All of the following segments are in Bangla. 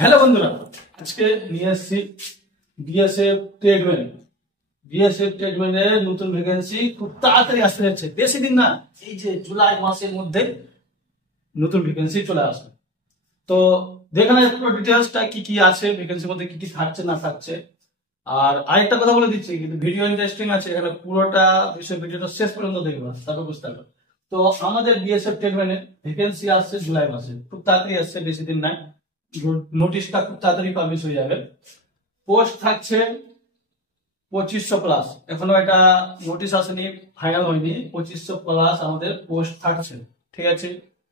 হ্যালো বন্ধুরা, আজকে নিয়ে এসেছি বিএসএফ ট্রেডম্যান। বিএসএফ ট্রেডম্যানের নতুন ভ্যাকেন্সি খুব তাড়াতাড়ি আসতে যাচ্ছে, বেশি দিন না, এই যে জুলাই মাসের মধ্যে নতুন ভ্যাকেন্সি চলে আসবে। তো দেখে নেয় পুরো ডিটেলসটা কি কি আছে, ভ্যাকেন্সির মধ্যে কি কি থাকছে না থাকছে। আর আরেকটা কথা বলে দিচ্ছি, কিন্তু ভিডিও ইন্টারেস্টিং আছে, এখানে পুরোটা বিষয় ভিডিওটা শেষ পর্যন্ত দেখবে, তারপর বুঝতে পারবে। তো আমাদের বিএসএফ ট্রেডম্যানে ভ্যাকেন্সি আসছে জুলাই মাসে, খুব তাড়াতাড়ি আসছে, বেশি দিন নাই। নোটিশটা খুব তাড়াতাড়ি পাবলিশ হয়ে যাবে। পোস্ট থাকছে 2500 প্লাস, এখনো এটা নোটিশ আসেনি, ফাইনাল হয়নি। 2500 প্লাস আমাদের পোস্ট থাকছে, ঠিক আছে।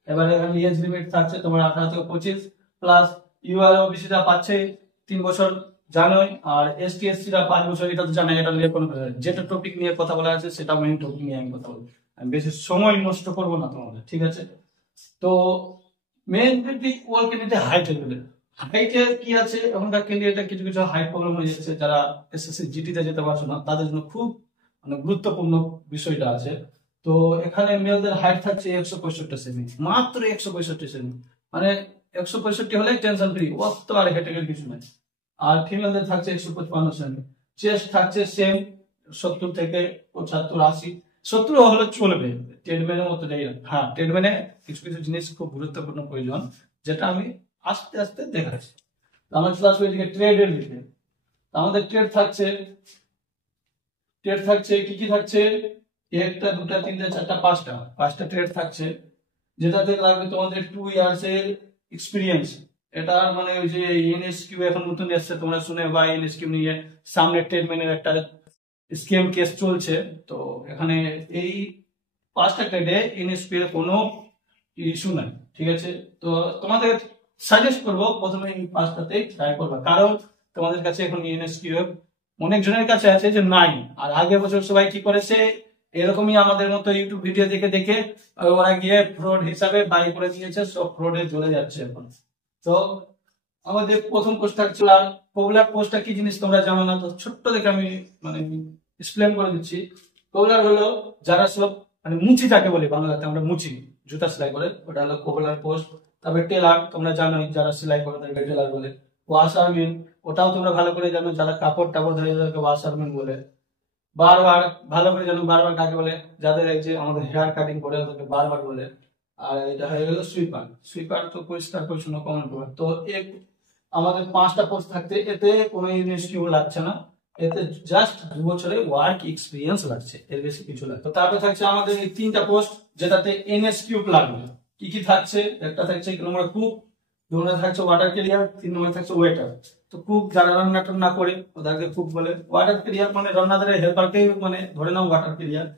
এবারে এখানে এজ লিমিট থাকছে তোমার 18 থেকে 25 প্লাস। ইউআর ওবিসিটা পাচ্ছে 3 বছর জানোই, আর এসটি এসসিরা 5 বছর, এটা তো জানাই। এটা নিয়ে কোনো যেটা টপিক নিয়ে কথা বলা আছে সেটা মেইন টপিক নিয়ে আমি কথা বলবো, আমি বেশি সময় নষ্ট করবো না তোমাদের, ঠিক আছে। তো মেইন ক্রিটিক ওয়াল ক্যান্ডিডেট হাইট লেভেলের। হাইটে কি আছে, এখনকার ক্যান্ডিডেটের কিছু কিছু হাইট প্রবলেম হয়ে যাচ্ছে, যারা এসএসসি জিটিতে যেতে পারছো না তাদের জন্য খুব গুরুত্বপূর্ণ বিষয়টা আছে। তো এখানে মেয়েদের হাইট থাকছে 165 সেমি, মাত্র 165 সেমি, মানে 165 হলে টেনশন ফ্রি, অত আর হেটেকের কিছু নাই। আর ফিমেলদের থাকছে 155 সেমি। চেস্ট থাকছে সেম 70 থেকে 75 80, 70 হলে চলবে, ট্রেডম্যানের মতো নেই। হ্যাঁ, ট্রেডম্যানে কিছু কিছু জিনিস খুব গুরুত্বপূর্ণ প্রয়োজন, যেটা আমি আস্তে আস্তে দেখাচ্ছি। আমার চলে আসবে এদিকে ট্রেডের দিকে। আমাদের ট্রেড থাকছে কি কি থাকছে, একটা দুটা তিনটা চারটা পাঁচটা ট্রেড থাকছে, যেটাতে লাগবে তোমাদের 2 ইয়ার্স এর এক্সপিরিয়েন্স। এটা মানে ওই যে এনএসকিউ এখন নতুন এসছে, তোমরা শুনে বা এনএসকিউ নিয়ে সামনে ট্রেডম্যানের একটা স্ক্যাম কেস চলছে। তো এখানে এই 5টা ট্রেডে এনএসকিউ এর কোনো ইস্যু নাই, ঠিক আছে। তো তোমাদের সাজেস্ট করবো প্রথমে এই 5টাতে ট্রাই করবা, কারণ তোমাদের কাছে এখন এনএসকিউ অনেক জনের কাছে আছে যে নাই। আর আগের বছর সবাই কি করেছে, এরকমই আমাদের মতো ইউটিউব ভিডিও দেখে দেখে ওরা গিয়ে ফ্রড হিসাবে বাই করে দিয়েছে, সব ফ্রডে চলে যাচ্ছে এখন। তো আমাদের প্রথম পোস্ট থাকছে পপুলার পোস্টটা কি জিনিস তোমরা জানো না, তো ছোট্ট দেখে আমি মানে এক্সপ্লেন করে দিচ্ছি। পপুলার হলো যারা সব মানে মুচি যাকে বলি বাংলাতে আমরা, মুচি জুতা সেলাই করে, ওটা হলো পপুলার পোস্ট। তারপরে টেলার, তোমরা জানোই যারা সেলাই করে তাদেরকে টেলার বলে। ওয়াশারম্যান, ওটাও তোমরা ভালো করে জানো, যারা কাপড় টাপড় ধরে তাদেরকে ওয়াশারম্যান বলে। বারবার, ভালো করে জানো বারবার কাকে বলে, যাদের এই যে আমাদের হেয়ার কাটিং করে ওদেরকে বারবার বলে। আর এটা হয়ে গেল সুইপার। সুইপার তো পরিষ্কার পরিচ্ছন্ন কমন করে। তো আমাদের 5টা পোস্ট থাকতে, এতে কোনো ইউনিভার্সিটিও লাগছে না, এতে জাস্ট 2 বছরের ওয়ার্ক এক্সপিরিয়েন্স লাগছে, এর বেশি কিছু লাগছে। তো তারপরে থাকছে আমাদের এই 3টা পোস্ট, যেটাতে এনএসকিউ লাগবে। কি কি থাকছে, একটা থাকছে 1 নম্বরে কুক, 2 নম্বরে থাকছে ওয়াটার ক্যারিয়ার, 3 নম্বরে থাকছে ওয়েটার। তো কুক যারা রান্না টান্না করে ওদেরকে কুক বলে। ওয়াটার ক্যারিয়ার মানে রান্নাদের হেল্পারকে মানে ধরে নাও ওয়াটার ক্যারিয়ার।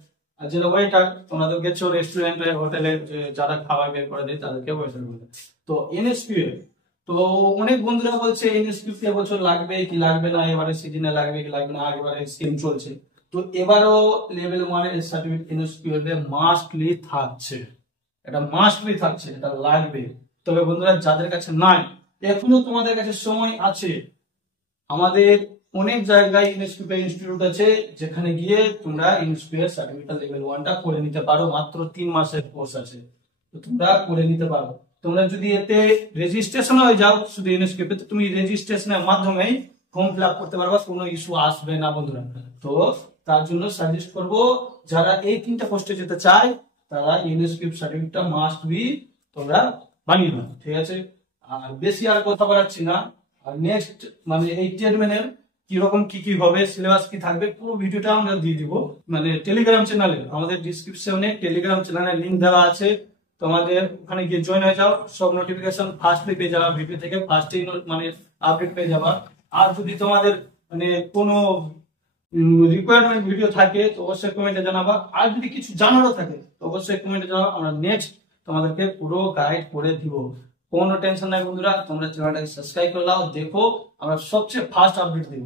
আর যেটা ওয়েটার, তোমরা গেছো রেস্টুরেন্টে হোটেলে যারা খাবার বের করে দেয় তাদেরকে ওয়েটার বলে। তো এনএসকিউ, তো অনেক বন্ধুরা বলছে এনএসকিউ এবছর লাগবে কি লাগবে না, এবারে সিজনে লাগবে কি লাগবে না, এবারে স্কিম চলছে। তো এবারও লেভেল 1 এর সার্টিফিকেট এনএসকিউ এর মাস্টলি থাকছে, এটা মাস্টলি থাকছে, এটা লাগবে। তবে বন্ধুরা যাদের কাছে নাই, এখনো তোমাদের কাছে সময় আছে। আমাদের অনেক জায়গায় এনএসকিউ ইনস্টিটিউট আছে, যেখানে গিয়ে তোমরা এনএসকিউ এর সার্টিফিকেট লেভেল 1টা করে নিতে পারো, মাত্র 3 মাসের কোর্স আছে, তো তোমরা করে নিতে পারো। তোমরা যদি এতে রেজিস্ট্রেশন হয়ে যাও শুধু এনএসকিউ তে, তুমি রেজিস্ট্রেশনের মাধ্যমেই ফর্ম ফিল আপ করতে পারবা, কোনো ইস্যু আসবে না বন্ধুরা। তো তার জন্য সাজেস্ট করব, যারা এই 3টা পোস্টে যেতে চায় তারা এনএসকিউ সার্টিফিকেটটা মাস্ট বি তোমরা বানিয়ে নাও, ঠিক আছে। আর বেশি আর কথা বলাচ্ছি না। আর নেক্সট মানে এই ট্রেডম্যানের কিরকম কি কি হবে, সিলেবাস কি থাকবে, পুরো ভিডিওটা আমরা দিয়ে দিব মানে টেলিগ্রাম চ্যানেলে। আমাদের ডিসক্রিপশনে টেলিগ্রাম চ্যানেলের লিংক দেওয়া আছে, তোমাদের ওখানে গিয়ে জয়েন হয়ে যাও, সব নোটিফিকেশন ফার্স্টে পেয়ে যাবা, ভিডিও থেকে ফার্স্টেই মানে আপডেট পেয়ে যাবা। আর যদি তোমাদের মানে কোনো রিকোয়ারমেন্ট ভিডিও থাকে তো অবশ্যই কমেন্টে জানাবা, আর যদি কিছু জানারও থাকে তো অবশ্যই কমেন্টে জানাবা, আমরা নেক্সট তোমাদেরকে পুরো গাইড করে দিব। কোনো টেনশন নাই বন্ধুরা, তোমরা চ্যানেলটাকে সাবস্ক্রাইব করে নাও, দেখো আমরা সবচেয়ে ফার্স্ট আপডেট দিব।